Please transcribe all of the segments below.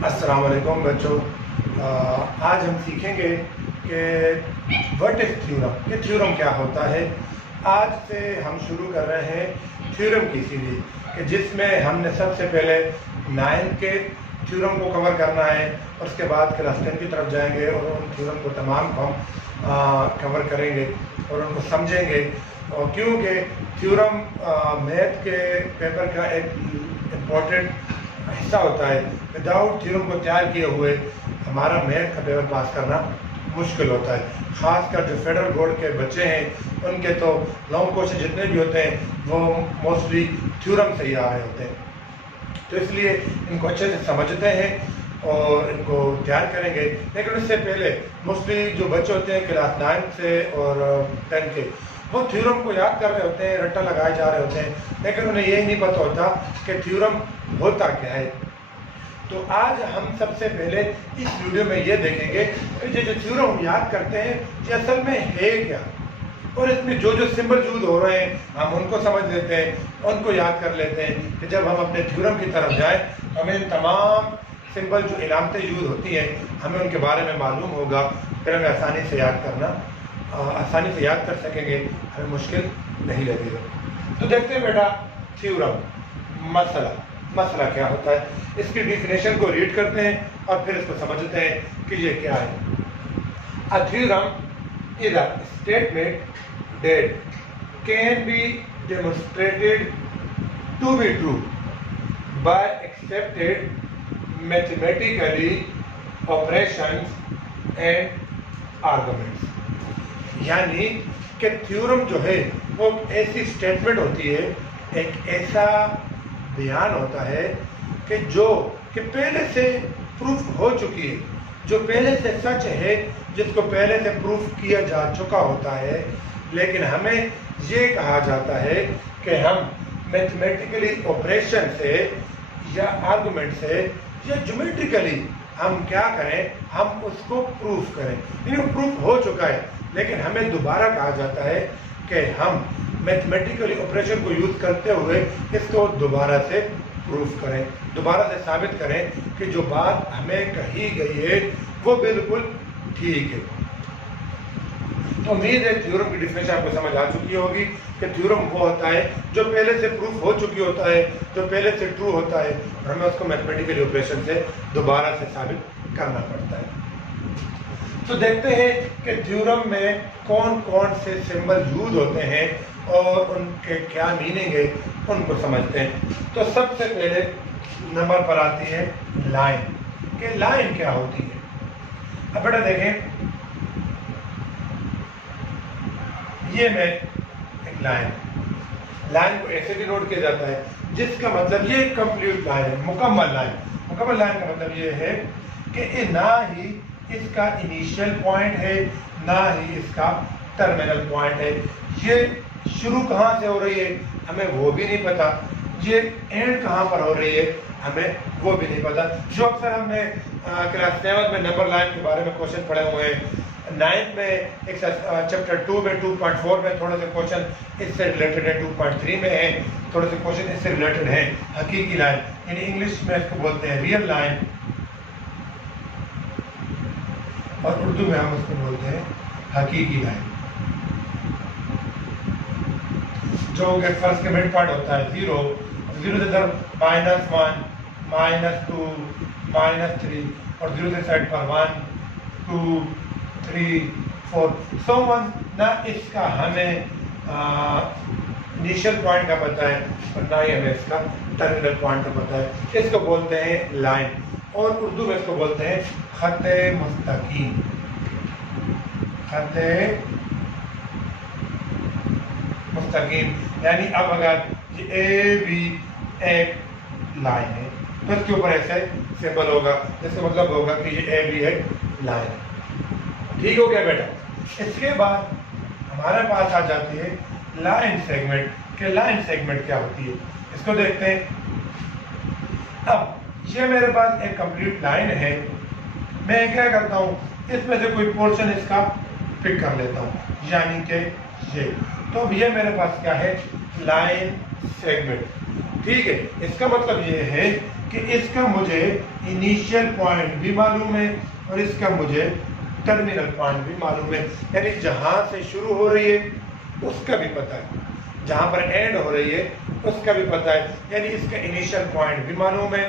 अस्सलाम वालेकुम बच्चों। आज हम सीखेंगे कि व्हाट इज़ थ्योरम, ये थ्योरम क्या होता है। आज से हम शुरू कर रहे हैं थ्योरम की सीरीज कि जिसमें हमने सबसे पहले 9th के थ्योरम को कवर करना है और उसके बाद क्लास 10 की तरफ जाएंगे और उन थ्योरम को तमाम को हम कवर करेंगे और उनको समझेंगे। और क्योंकि थ्योरम मैथ के पेपर का एक इम्पॉर्टेंट हिस्सा होता है। विदाउट थ्योरम को तैयार किए हुए हमारा मैथ का पेपर पास करना मुश्किल होता है। ख़ासकर जो फेडरल बोर्ड के बच्चे हैं उनके तो लॉन्ग क्वेश्चन जितने भी होते हैं वो मोस्टली थ्योरम से ही आ रहे होते हैं। तो इसलिए इनको अच्छे से समझते हैं और इनको तैयार करेंगे। लेकिन उससे पहले मोस्टली जो बच्चे होते हैं क्लास 9 से और 10 के, वो थ्योरम को याद कर रहे होते हैं, रट्टा लगाए जा रहे होते हैं, लेकिन उन्हें यही नहीं पता होता कि थ्योरम होता क्या है। तो आज हम सबसे पहले इस वीडियो में ये देखेंगे कि जो थ्योरम हम याद करते हैं ये असल में है क्या, और इसमें जो जो सिंबल यूज हो रहे हैं हम उनको समझ लेते हैं, उनको याद कर लेते हैं कि जब हम अपने थ्योरम की तरफ जाएं हमें तमाम सिंबल जो इलामतें यूज होती हैं हमें उनके बारे में मालूम होगा, फिर हमें आसानी से याद कर सकेंगे, हमें मुश्किल नहीं लगेगा। तो देखते हैं बेटा थ्योरम मसला क्या होता है। इसकी डिफिनेशन को रीड करते हैं और फिर इसको समझते हैं कि ये क्या है। A theorem is a statement that can be demonstrated to be true by accepted mathematically operations and arguments. यानी कि थ्योरम जो है वो ऐसी स्टेटमेंट होती है, एक ऐसा बयान होता है कि पहले से प्रूफ हो चुकी है, जो पहले से सच है, जिसको पहले से प्रूफ किया जा चुका होता है। लेकिन हमें ये कहा जाता है कि हम मैथमेटिकली ऑपरेशन से या आर्गुमेंट से या ज्योमेट्रिकली हम क्या करें, हम उसको प्रूफ करें। यानी प्रूफ हो चुका है लेकिन हमें दोबारा कहा जाता है कि हम मैथमेटिकली ऑपरेशन को यूज़ करते हुए इसको दोबारा से प्रूफ करें, दोबारा से साबित करें कि जो बात हमें कही गई है वो बिल्कुल ठीक है। तो उम्मीद है थ्योरम की डिफिनेशन आपको समझ आ चुकी होगी कि थ्योरम वो होता है जो पहले से प्रूफ हो चुकी होता है, जो पहले से ट्रू होता है, और हमें उसको मैथमेटिकल ऑपरेशन से दोबारा से साबित करना पड़ता है। तो देखते हैं कि थ्योरम में कौन कौन से सिंबल यूज होते हैं और उनके क्या मीनिंग है, उनको समझते हैं। तो सबसे पहले नंबर पर आती है लाइन, कि लाइन क्या होती है। अब बेटा देखें, ये मैं एक लाइन को ऐसे भी नोट किया जाता है जिसका मतलब ये कंप्लीट लाइन है, मुकम्मल लाइन। मुकम्मल लाइन का मतलब ये है कि ना ही इसका इनिशियल पॉइंट है ना ही इसका टर्मिनल पॉइंट है। ये शुरू कहाँ से हो रही है हमें वो भी नहीं पता, ये एंड कहाँ पर हो रही है हमें वो भी नहीं पता। जो अक्सर हमने क्लास 7 में नंबर लाइन के बारे में क्वेश्चन पढ़े हुए हैं, 9th में एक चैप्टर 2 में 2.4 में थोड़े से क्वेश्चन इससे रिलेटेड है, 2.3 में है थोड़े से क्वेश्चन इससे रिलेटेड है। हकीकी लाइन यानी इंग्लिश में इसको बोलते हैं रियल लाइन, और उर्दू में हम उसको बोलते हैं हकीकी लाइन। जो फर्स्ट के मिड पार्ट होता है जीरो से तरफ -1 -2 -3 और जीरो से साइड पर 1 2 3 4 सो वन। ना इसका हमें इनिशियल पॉइंट का पता है और ना ही हमें इसका टर्मिनल पॉइंट का पता है। इसको बोलते हैं लाइन, और उर्दू में इसको बोलते हैं खत्ते मुस्तकीम। खत्ते मुस्तकीम यानी अब अगर ये ए बी एक लाइन है तो इसके ऊपर ऐसे सिंबल होगा, इसका मतलब होगा कि ये ए बी एक लाइन है। ठीक हो गया बेटा। इसके बाद हमारे पास आ जाती है लाइन सेगमेंट, कि लाइन सेगमेंट क्या होती है, इसको देखते हैं। अब ये मेरे पास एक कंप्लीट लाइन है, मैं क्या करता हूँ इसमें से कोई पोर्शन इसका पिक कर लेता हूँ, यानी कि ये। तो अब ये मेरे पास क्या है, लाइन सेगमेंट। ठीक है, इसका मतलब ये है कि इसका मुझे इनिशियल पॉइंट भी मालूम है और इसका मुझे टर्मिनल पॉइंट भी मालूम है, यानी जहाँ से शुरू हो रही है उसका भी पता है, जहाँ पर एंड हो रही है उसका भी पता है, यानी इसका इनिशियल पॉइंट भी मालूम है,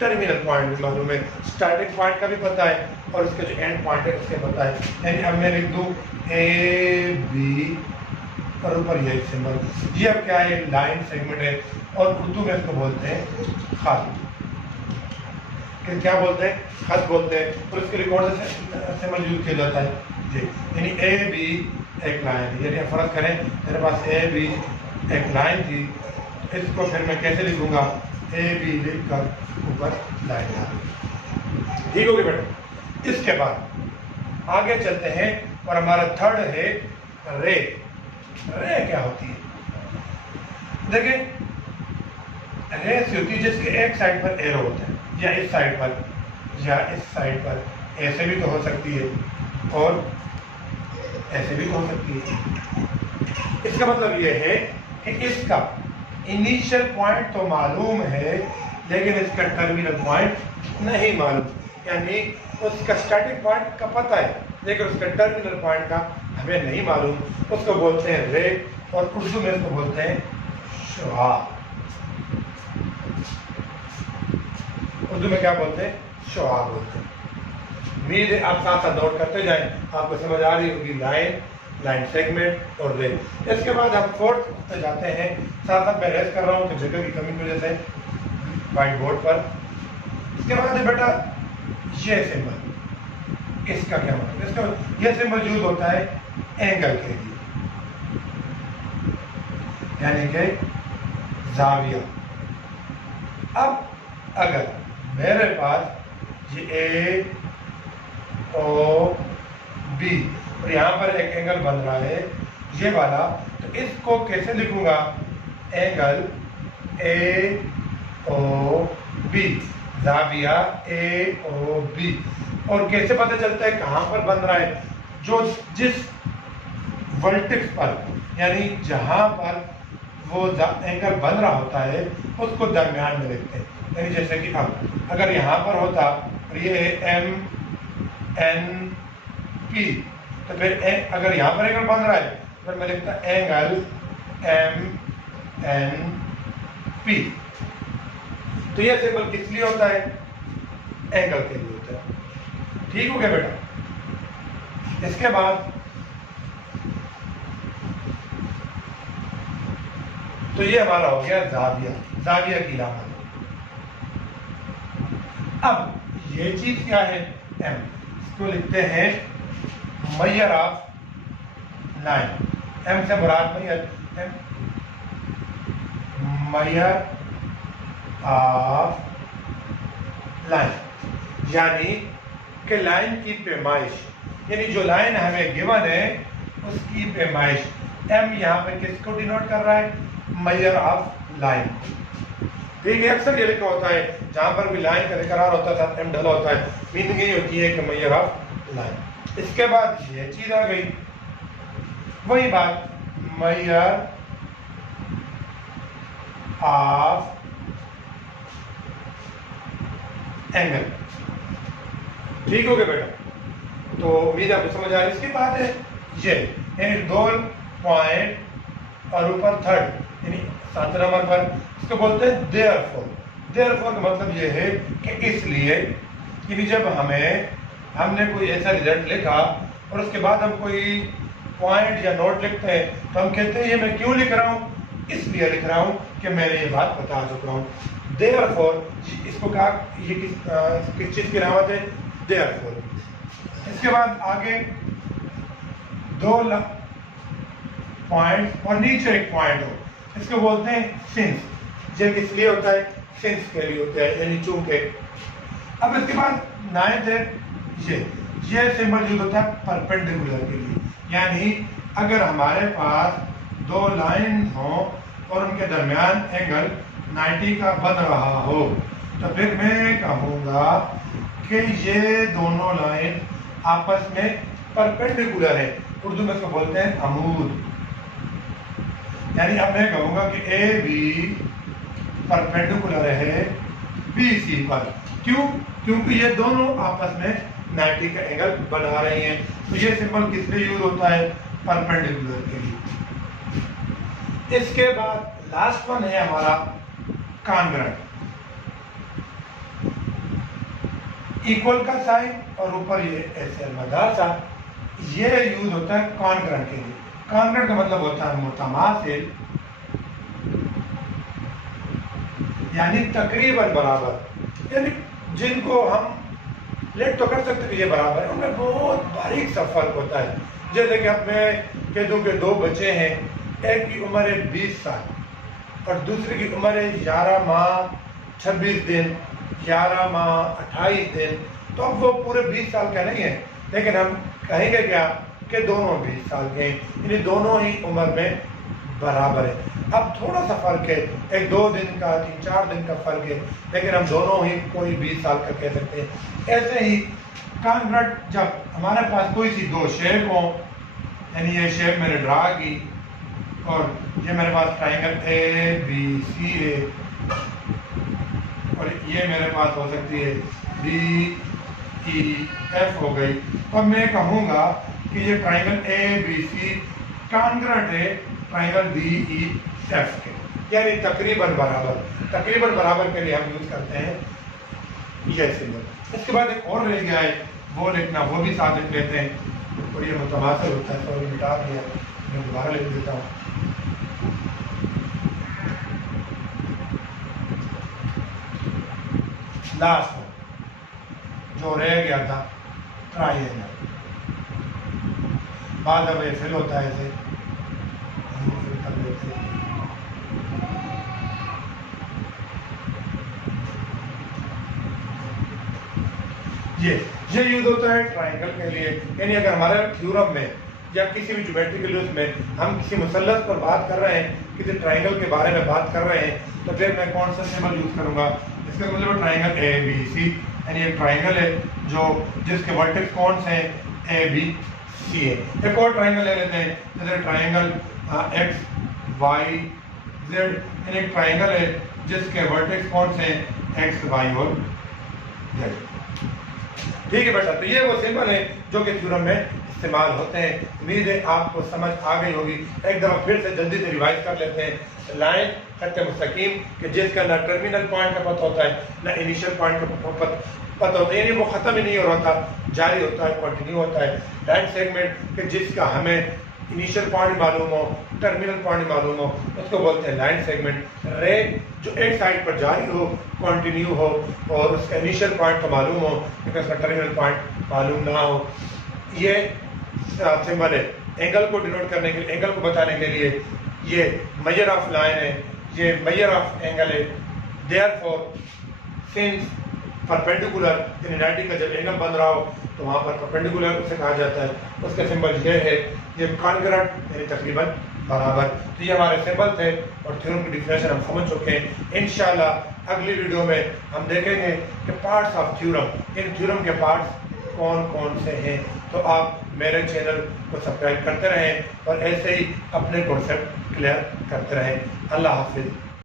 टर्मिनल पॉइंट भी मालूम है, स्टार्टिंग पॉइंट का भी पता है और इसका जो एंड पॉइंट है उसका पता है। यानी अब मैं लिख दूँ ए बी और ऊपर ये सिंबल, ये अब क्या है, लाइन सेगमेंट है और उर्दू में इसको बोलते हैं खत। क्या बोलते हैं, खत बोलते हैं। और इसके लिए कौन सा सिंबल यूज किया जाता है, जी, यानी ए बी एक लाइन, यानी फर्क करें मेरे पास ए बी एक लाइन थी, इसको फिर मैं कैसे लिखूंगा, ए बी लिख कर ऊपर लाइन डाल, ठीक हो गया बेटा। इसके बाद आगे चलते हैं और हमारा थर्ड है रे। रे क्या होती है, देखिए रे से होती है जिसके एक साइड पर एरो होता है, या इस साइड पर या इस साइड पर, ऐसे भी तो हो सकती है और ऐसे भी तो हो सकती है। इसका मतलब यह है कि इसका इनिशियल पॉइंट तो मालूम है लेकिन इसका टर्मिनल पॉइंट नहीं मालूम, यानी उसका स्टार्टिंग पॉइंट का पता है लेकिन उसका टर्मिनल पॉइंट का हमें नहीं मालूम। उसको बोलते हैं रे और उर्दू में इसको बोलते हैं शुआ। उर्दू में क्या बोलते हैं, शुआ बोलते हैं। उम्मीद है आप साथ साथ नोट करते जाएं, आपको समझ आ रही होगी लाइन, लाइन सेगमेंट और रे। इसके बाद हम फोर्थ पे जाते हैं, साथ साथ मैं रेस्ट कर रहा हूँ तो जगह की कमी की वजह से व्हाइट बोर्ड पर। इसके बाद है बेटा ये सिंबल, इसका क्या मतलब, इसका ये सिंबल यूज होता है एंगल के लिए, यानी कि जाविया। अब अगर मेरे पास ये ए ओ बी और यहाँ पर एक एंगल बन रहा है ये वाला, तो इसको कैसे लिखूंगा, एंगल ए ओ बी, जाविया ए ओ बी। और कैसे पता चलता है कहाँ पर बन रहा है, जो जिस वर्टेक्स पर यानी जहाँ पर वो एंगल बन रहा होता है उसको दरमियान में लिखते हैं। यानी जैसे कि अब अगर यहाँ पर होता और ये एम एन पी, तो फिर अगर यहाँ पर एंगल बन रहा है फिर मैं लिखता एंगल एम एन पी। तो ये सिंबल किस लिए होता है, एंगल के लिए होता है, ठीक हो गया बेटा। इसके बाद तो ये हमारा हो गया जाविया, जाविया की लामत। अब ये चीज क्या है, एम, इसको लिखते हैं मैयर ऑफ लाइन। एम से मुराद मैयर, मैयर ऑफ लाइन, यानी कि लाइन की पैमाइश, यानी जो लाइन हमें गिवन है उसकी पैमाइश। एम यहाँ पे किसको डिनोट कर रहा है, मैयर ऑफ लाइन। ठीक है, अक्सर ये लिखा होता है जहां पर भी लाइन का बेकरार होता है एम डला होता है, मीनिंग ये होती है कि मैयर ऑफ लाइन। इसके बाद ये चीज आ गई, वही बात मैयर ऑफ एंगल, ठीक हो गया बेटा। तो उम्मीद आपको समझ आ रही है। इसके बाद है ये, यानी दो पॉइंट और ऊपर थर्ड, यानी 7 नंबर पर, इसको बोलते हैं देयरफॉर। देयरफॉर का मतलब ये है कि इसलिए, कि जब हमने कोई ऐसा रिजल्ट लिखा और उसके बाद हम कोई पॉइंट या नोट लिखते हैं तो हम कहते हैं ये मैं क्यों लिख रहा हूँ, इसलिए लिख रहा हूँ कि मैंने ये बात बता चुका हूँ। देयरफॉर, इसको कहा ये किस चीज़ की रहमत है, देयरफॉर। इसके बाद आगे 2 पॉइंट और नीचे एक पॉइंट हो, इसको बोलते हैं सिंस। ये किस लिए होता है, सिंस के लिए होता है, यानी चूंकि। अब इसके बाद 9th है ये सिंबल यूज होता है परपेंडिकुलर के लिए, यानी अगर हमारे पास 2 लाइन हो और उनके दरमियान एंगल 90 का बन रहा हो तो फिर मैं कहूँगा कि ये दोनों लाइन आपस में परपेंडिकुलर है। उर्दू में इसको बोलते हैं अमूद। यानी अब मैं कहूँगा कि ए बी परपेंडिकुलर है BC पर। क्यों? क्योंकि ये दोनों आपस में 90 का एंगल बना रहे हैं। तो ये सिंबल किस लिए यूज होता है? परपेंडिकुलर के लिए। इसके बाद लास्ट वन है हमारा कॉन्ग्रुएंट। इक्वल का साइन और ऊपर ये ऐसे अलमदार सा, ये यूज होता है कॉन्ग्रुएंट के लिए। कॉन्ग्रुएंट का मतलब होता है मुतमासिल, यानी तकरीबन बराबर, यानी जिनको हम लेट तो कर सकते कि ये बराबर है, उनमें बहुत बारीक सा फर्क होता है। जैसे कि अब मैं कह दूं कि दो बच्चे हैं, एक की उम्र है 20 साल और दूसरे की उम्र है 11 माह 26 दिन, 11 माह 28 दिन, तो अब वो पूरे 20 साल का नहीं है, लेकिन हम कहेंगे क्या कि दोनों 20 साल के हैं, यानी दोनों ही उम्र में बराबर है। अब थोड़ा सा फर्क है, एक 2 दिन का 3-4 दिन का फर्क है, लेकिन हम दोनों ही कोई 20 साल का कह सकते हैं। ऐसे ही कॉन्ग्रुएंट, जब हमारे पास कोई सी दो शेप हो, यानी ये शेप मैंने ड्रा की और ये मेरे पास ट्राइंगल ABC है और ये मेरे पास हो सकती है DEF हो गई, अब मैं कहूँगा कि ये ट्राइंगल ABC कॉन्ग्रुएंट है ट्राइंगल DEF के, यानी तकरीबन बराबर। तकरीबन बराबर के लिए हम यूज करते हैं ये सिंबल। इसके बाद एक और रह गया है, वो लिखना, वो भी साथ लिख लेते हैं और ये मुतमासिल होता है, तो मिटा दिया, मैं दोबारा लिख देता हूँ। लास्ट जो रह गया था ट्राइंगल, बाद में फिल होता है, ऐसे हम फिल कर देते हैं। ये यूज होता है ट्राइंगल के लिए, यानी अगर हमारे थ्योरम में या किसी भी ज्योमेट्रिकल यूज में हम किसी मुसल्लस पर बात कर रहे हैं, किसी ट्राइंगल के बारे में बात कर रहे हैं, तो फिर मैं कौन सा सिंबल यूज करूंगा? इसका मतलब ट्राइंगल ABC, यानी एक ट्राइंगल है जो जिसके वर्टेक्स कौन से हैं? ABC है। एक और ट्राइंगल ले लेते हैं, जैसे ट्राइंगल XYZ, यानी एक ट्राइंगल है जिसके वर्टेक्स कौन से हैं? X, Y और Z। ठीक है बेटा, तो ये वो सिंबल है जो कि थ्योरम में इस्तेमाल होते हैं। उम्मीद है आपको समझ आ गई होगी। एक दफ़ा फिर से जल्दी से रिवाइज कर लेते हैं। लाइन खत मुस्तकीम कि जिसका ना टर्मिनल पॉइंट का पता होता है ना इनिशियल पॉइंट का पता होता है, यानी वो ख़त्म ही नहीं हो रहा था, जारी होता है, कंटिन्यू होता है। लाइन सेगमेंट कि जिसका हमें इनिशियल पॉइंट मालूम हो, टर्मिनल पॉइंट मालूम हो, उसको बोलते हैं लाइन सेगमेंट। रे जो एक साइड पर जारी हो, कंटिन्यू हो और उसका इनिशियल पॉइंट तो मालूम हो लेकिन उसका टर्मिनल पॉइंट मालूम ना हो। ये सिंबल है एंगल को डिनोट करने के लिए, एंगल को बताने के लिए। ये मेजर ऑफ लाइन है, ये मेजर ऑफ एंगल है। देयरफॉर सिंस परपेंडिकुलर, यानी 90 का जब एंगल बन रहा हो तो वहाँ पर परपेंडिकुलर उसे कहा जाता है। उसका सिंबल ये है, ये कॉन्ग्रुएंट यानी तकरीबन बराबर। तो ये हमारे सिंबल थे और थ्योरम की डिफिनेशन हम समझ चुके हैं। इंशाल्लाह अगली वीडियो में हम देखेंगे कि parts of theorem, in theorem के पार्ट्स कौन कौन से हैं। तो आप मेरे चैनल को सब्सक्राइब करते रहें और ऐसे ही अपने कॉन्सेप्ट क्लियर करते रहें। अल्लाह हाफिज़।